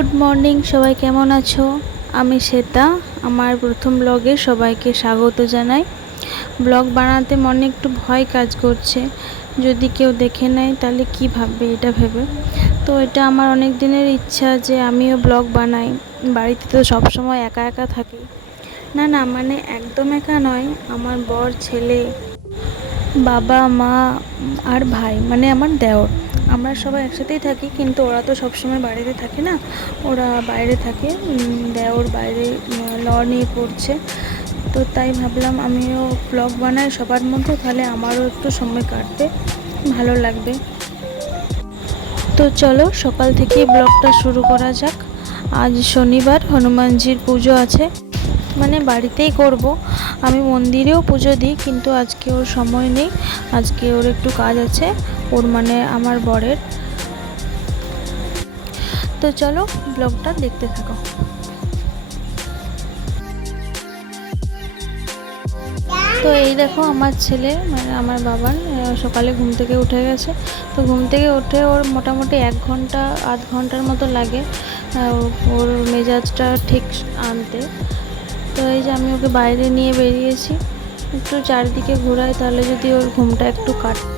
Good morning, সবাই কেমন আছো? আমি শ্বেতা। আমার প্রথম ব্লগে সবাইকে স্বাগত জানাই। ব্লগ বানাতে মনে একটু ভয় কাজ করছে, যদি কেউ দেখে নেয় তাহলে কি ভাববে এটা ভেবে। তো এটা আমার অনেক দিনের ইচ্ছা যে আমিও ব্লগ বানাই। বাড়িতে তো সবসময় একা একা থাকি। না না, মানে একদম একা নয়, আমার বর, ছেলে, বাবা, মা আর ভাই, মানে আমার দেওর, আমরা সবাই একসাথেই থাকি। কিন্তু ওরা তো সবসময় বাড়িতে থাকে না, ওরা বাইরে থাকে। দেওর বাইরে ল নিয়ে পড়ছে। তো তাই ভাবলাম আমিও ব্লগ বানাই সবার মধ্যে, তাহলে আমারও একটু সময় কাটবে, ভালো লাগবে। তো চলো সকাল থেকেই ব্লগটা শুরু করা যাক। আজ শনিবার, হনুমানজির পুজো আছে, মানে বাড়িতেই করব। আমি মন্দিরেও পুজো দিই, কিন্তু আজকে ওর সময় নেই, আজকে ওর একটু কাজ আছে, ওর মানে আমার বরের। তো চলো ব্লগটা দেখতে থাকো। তো এই দেখো আমার ছেলে, মানে আমার বাবার, সকালে ঘুম থেকে উঠে গেছে। তো ঘুম থেকে উঠে ওর মোটামুটি 1 ঘন্টা আধ ঘন্টার মতো লাগে ওর মেজাজটা ঠিক আনতে। তো এই যে আমি ওকে বাইরে নিয়ে বেরিয়েছি, একটু চারিদিকে ঘোরাই, তাহলে যদি ওর ঘুমটা একটু কাটে।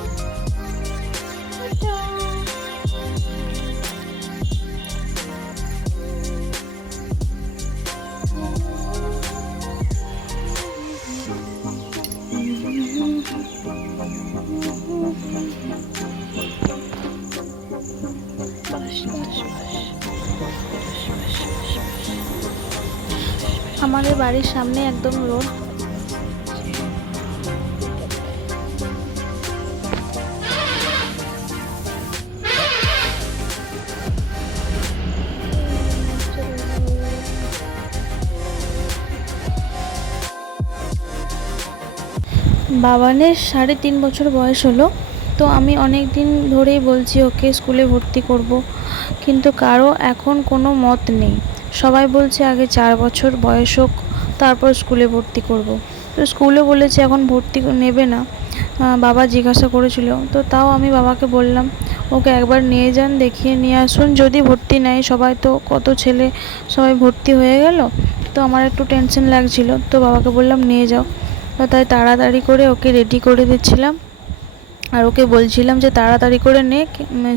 আমাদের বাড়ির সামনে একদম রোড। বাবানের 3.5 বছর বয়স হলো। তো আমি অনেক দিন ধরেই বলছি ওকে স্কুলে ভর্তি করব, কিন্তু কারো এখন কোনো মত নেই। সবাই বলছে আগে 4 বছর বয়স হোক, তারপর স্কুলে ভর্তি করব। তো স্কুলে বলেছে এখন ভর্তি নেবে না। বাবা জিজ্ঞাসা করেছিল, তো তাও আমি বাবাকে বললাম ওকে একবার নিয়ে যান, দেখিয়ে নিয়ে আসুন, যদি ভর্তি নেয়। সবাই তো, কত ছেলে সবাই ভর্তি হয়ে গেল। তো আমার একটু টেনশন লাগছিল, তো বাবাকে বললাম নিয়ে যাও। তো তাই তাড়াতাড়ি করে ওকে রেডি করে দিচ্ছিলাম, আর ওকে বলছিলাম যে তাড়াতাড়ি করে নে,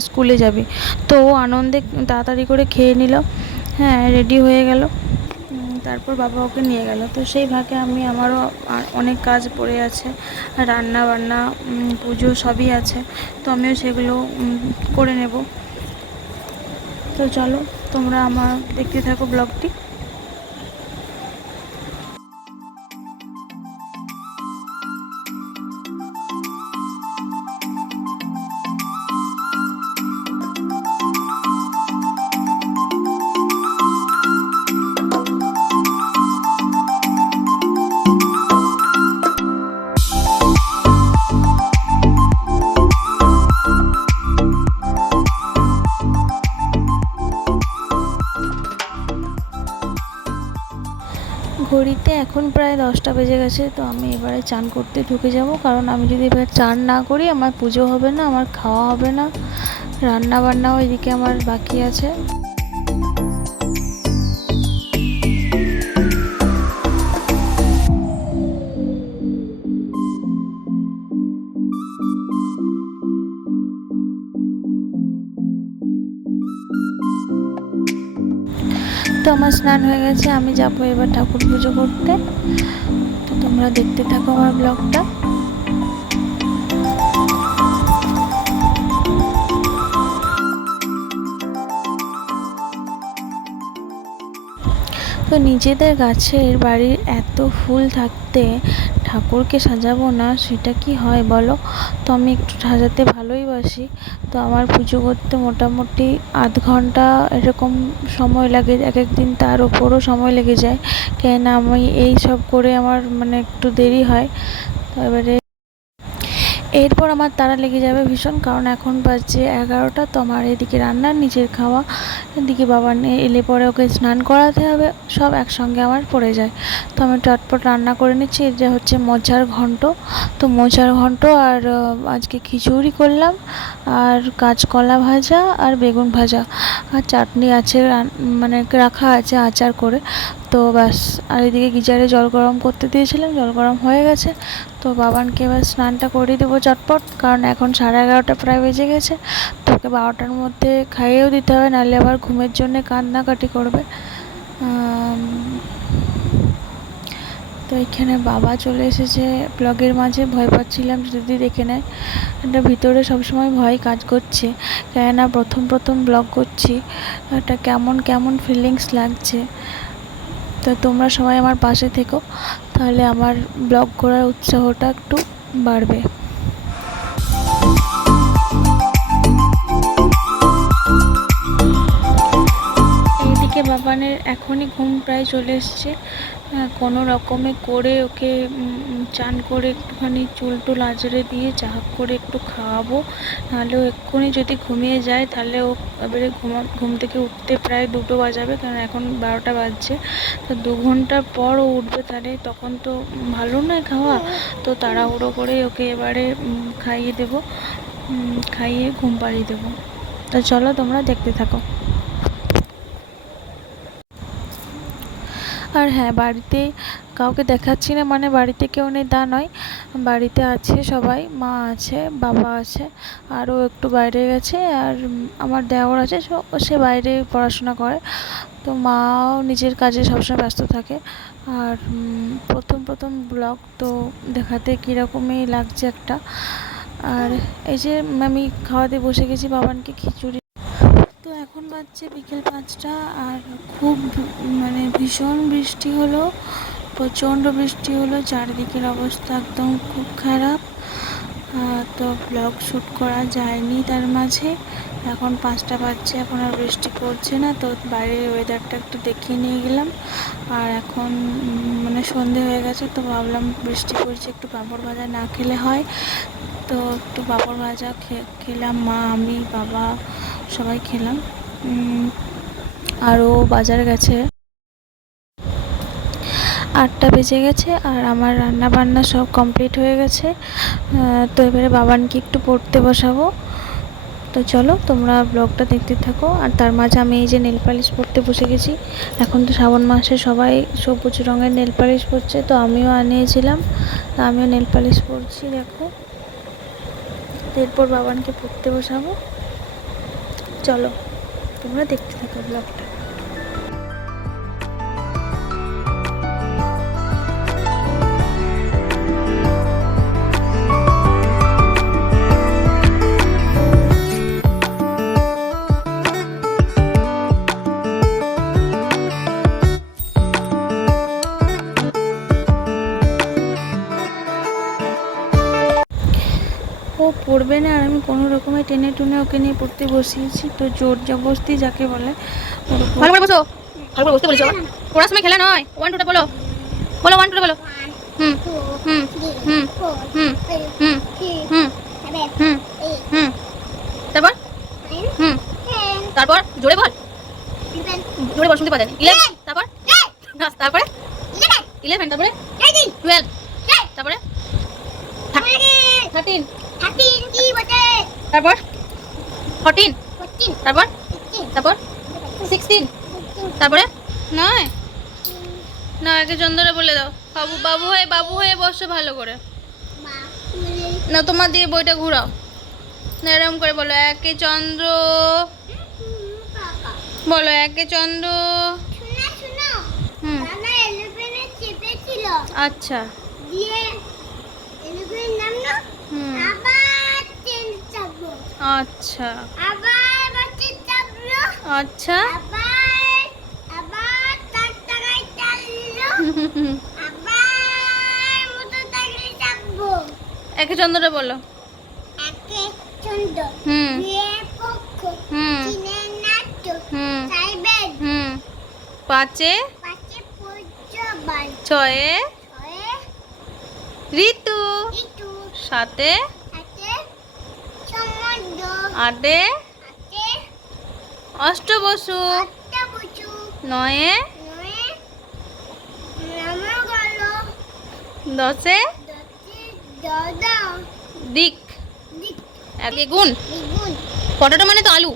স্কুলে যাবি। তো ও আনন্দে তাড়াতাড়ি করে খেয়ে নিল, হ্যাঁ রেডি হয়ে গেল। তারপর বাবা ওকে নিয়ে গেল। তো সেই ভাগে আমারও অনেক কাজ পড়ে আছে, রান্না বান্না, পুজো সবই আছে। তো আমিও সেগুলো করে নেব। তো চলো তোমরা আমার দেখতে থাকো ব্লগটি। ঘড়িতে এখন প্রায় 10টা বেজে গেছে। তো আমি এবারে চান করতে ঢুকে যাব, কারণ আমি যদি এবার চান না করি আমার পুজো হবে না, আমার খাওয়া হবে না, রান্না বান্নাও এদিকে আমার বাকি আছে। তো আমার স্নান হয়ে গেছে, আমি যাবো এবার ঠাকুর পুজো করতে। তো তোমরা দেখতে থাকো আমার ব্লগটা। তো নিজেদের গাছের বাড়ির এত ফুল থাকতে ঠাকুরকে সাজাবো না, সেটা কি হয় বলো? তো আমি একটু সাজাতে ভালোই বাসি। তো আমার পুজো করতে মোটামুটি আধ ঘন্টা এরকম সময় লাগে, এক এক দিন তার ওপরও সময় লেগে যায়, কেননা আমি এই সব করে আমার মানে একটু দেরি হয়। তো এবারে এরপর আমার তাড়া লেগে যাবে ভীষণ, কারণ এখন বাজে 11টা। তো আমার এদিকে রান্না, নিজের খাওয়া, এদিকে বাবা এলে পরে ওকে স্নান করাতে হবে, সব একসঙ্গে আমার পড়ে যায়। তো আমি চটপট রান্না করে নিচ্ছি। এটা হচ্ছে মোচার ঘন্ট। তো মোচার ঘন্ট আর আজকে খিচুড়ি করলাম, আর কাঁচকলা ভাজা আর বেগুন ভাজা, আর চাটনি আছে মানে রাখা আছে আচার করে। তো ব্যাস। আর এদিকে গিজারে জল গরম করতে দিয়েছিলাম, জল গরম হয়ে গেছে। তো বাবানকে এবার স্নানটা করিয়ে দেবো চটপট, কারণ এখন 11:30 প্রায় বেজে গেছে। তো ওকে 12টার মধ্যে খাইয়েও দিতে হবে, নাহলে আবার ঘুমের জন্যে কান্নাকাটি করবে। তো এখানে বাবা চলে এসেছে ব্লগের মাঝে। ভয় পাচ্ছিলাম যদি দেখে নেয়, এটা ভিতরে সবসময় ভয় কাজ করছে, কেননা প্রথম প্রথম ব্লগ করছি, এটা কেমন কেমন ফিলিংস লাগছে। তো তোমরা সবাই আমার পাশে থেকো, তাহলে আমার ব্লগ করার উৎসাহটা একটু বাড়বে। এইদিকে বাবানের এখনই ঘুম প্রায় চলে এসছে। কোনো রকমে করে ওকে চান করে একটুখানি চুল টুল আঁচড়ে দিয়ে চাহা করে একটু খাওয়াবো, নাহলে ও এক্ষুনি যদি ঘুমিয়ে যায় তাহলে ও এবারে ঘুম থেকে উঠতে প্রায় 2টো বাজাবে, কারণ এখন 12টা বাজছে। তো 2 ঘন্টা পর ও উঠবে, তাহলে তখন তো ভালো নয় খাওয়া। তো তাড়াহুড়ো করে ওকে এবারে খাইয়ে দেবো, খাইয়ে ঘুম পাড়িয়ে দেবো। তো চলো তোমরা দেখতে থাকো। আর হ্যাঁ, বাড়িতে কাউকে দেখাচ্ছি না, মানে বাড়িতে কেউ নেই তা নয়, বাড়িতে আছে সবাই, মা আছে, বাবা আছে, আরও একটু বাইরে গেছে, আর আমার দেওর আছে, সে বাইরে পড়াশোনা করে। তো মাও নিজের কাজে সবসময় ব্যস্ত থাকে। আর প্রথম প্রথম ব্লগ তো দেখাতে কীরকমই লাগছে একটা। আর এই যে আমি খাওয়াতে বসে গেছি বাবানকে খিচুড়ি। তো এখন বাজছে বিকেল 5টা, আর খুব মানে ভীষণ বৃষ্টি হলো, প্রচণ্ড বৃষ্টি হলো, চারিদিকের অবস্থা একদম খুব খারাপ। তো ব্লগ শ্যুট করা যায়নি তার মাঝে। এখন 5টা বাজছে, এখন আর বৃষ্টি পড়ছে না। তো বাইরের ওয়েদারটা একটু দেখিয়ে নিয়ে গেলাম। আর এখন মানে সন্ধে হয়ে গেছে, তো ভাবলাম বৃষ্টি পড়ছে, একটু পাঁপড় ভাজা না খেলে হয়। তো একটু পাঁপড় ভাজা খেলাম, মা, আমি, বাবা সবাই খেলাম। আরও বাজার গেছে, 8টা বেজে গেছে, আর আমার রান্না বান্না সব কমপ্লিট হয়ে গেছে। তো এবারে বাবানকে একটু পড়তে বসাবো। তো চলো তোমরা ব্লগটা দেখতে থাকো। আর তার মাঝে আমি এই যে নেল পালিশ পরতে বসে গেছি। এখন তো শ্রাবণ মাসে সবাই সবুজ রঙের নেল পালিশ পরছে, তো আমিও আনিয়েছিলাম, তো আমিও নেল পালিশ পরছি, দেখো। এরপর বাবানকে পড়তে বসাবো। চলো তোমরা দেখতে থাকো ব্লগটা। ও পড়বে না, আর আমি কোনো রকমে টেনে টুনে ওকে নিয়ে পড়তে বসিয়েছি। তো জোর জবরদস্তি যাকে বলে। ভালো করে বসো, ভালো করে বসতে বলেছো। পড়ার সময় খেলা নয়। 1 2টা বলো, বলো 1 2টা বলো। হুম হুম হুম হুম হুম হুম হুম হুম তারপর তারপর জোরে বল, জোরে বল, শুনতে পাওয়া যায়নি। 11 তারপর তারপরে 11 তারপরে 12 তারপরে 13 তারপর 14 তারপর 16 তারপরে নয়। না, আগে চন্দ্রে বলে দাও। বাবু হয়ে বসো ভালো করে। না, তোমার দিয়ে বইটা ঘুরাও না, এরকম করে বলো। একে চন্দ্র বলো, একে চন্দ্র। হুম, আচ্ছা। আচ্ছা আচ্ছা। একে চন্দ্রটা বলো। হুম হুম হুম হুম। 5-এ 6-এ ঋতু, 7-এ 8-এ অষ্টবসু। নয়ে দশে দিক। একে গুণ। পটেটো মানে তো আলু।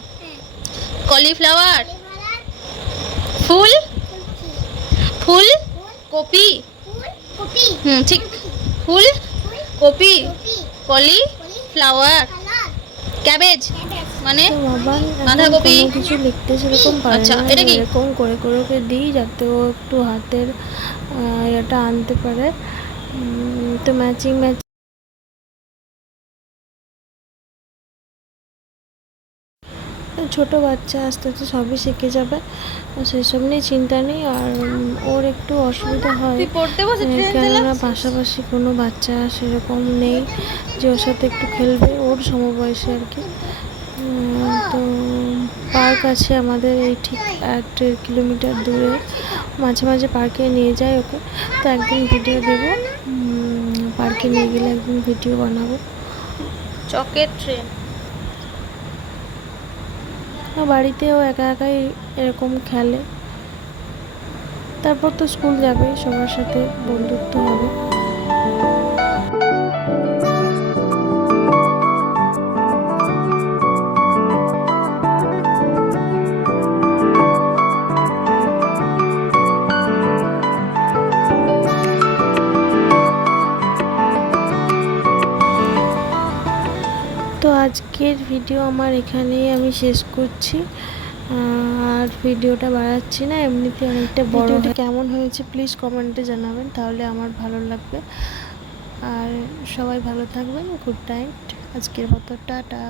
কলিফ্লাওয়ার। ফুল ফুল কপি। ঠিক। ফুল কপি কলি ফ্লাওয়ার। ক্যাবেজ মানে তো বাবা এখন বাঁধাকপি। কোনো কিছু লিখতে সেরকম পারে আচ্ছা, না, এটা কি? এরকম করে করে ওকে দিই যাতে ও একটু হাতের এটা আনতে পারে। তো ম্যাচিং ছোট বাচ্চা আস্তে আস্তে সবই শিখে যাবে, সেসব নিয়ে চিন্তা নেই। আর ওর একটু অসুবিধা হয় তুই পড়তে বসে ট্রেন কেননা চালাচ্ছিস? পাশাপাশি কোনো বাচ্চা সেরকম নেই যে ওর সাথে একটু খেলবে, ওর সমবয়সী আর কি। তো পার্ক আছে আমাদের এই ঠিক 1-1.5 কিলোমিটার দূরে, মাঝে মাঝে পার্কে নিয়ে যায় ওকে। তো একদিন ভিডিও দেবো, পার্কে নিয়ে গেলে একদিন ভিডিও বানাবো। চকের ট্রেন। বাড়িতেও একা একাই এরকম খেলে, তারপর তো স্কুল যাবে, সবার সাথে বন্ধুত্ব হবে। তো আজকের ভিডিও আমার এখানেই আমি শেষ করছি, আর ভিডিওটা বাড়াচ্ছি না, এমনিতে অনেকটা বড়। ভিডিওটা কেমন হয়েছে প্লিজ কমেন্টে জানাবেন, তাহলে আমার ভালো লাগবে। আর সবাই ভালো থাকবেন। গুড নাইট, আজকের মতো টাটা।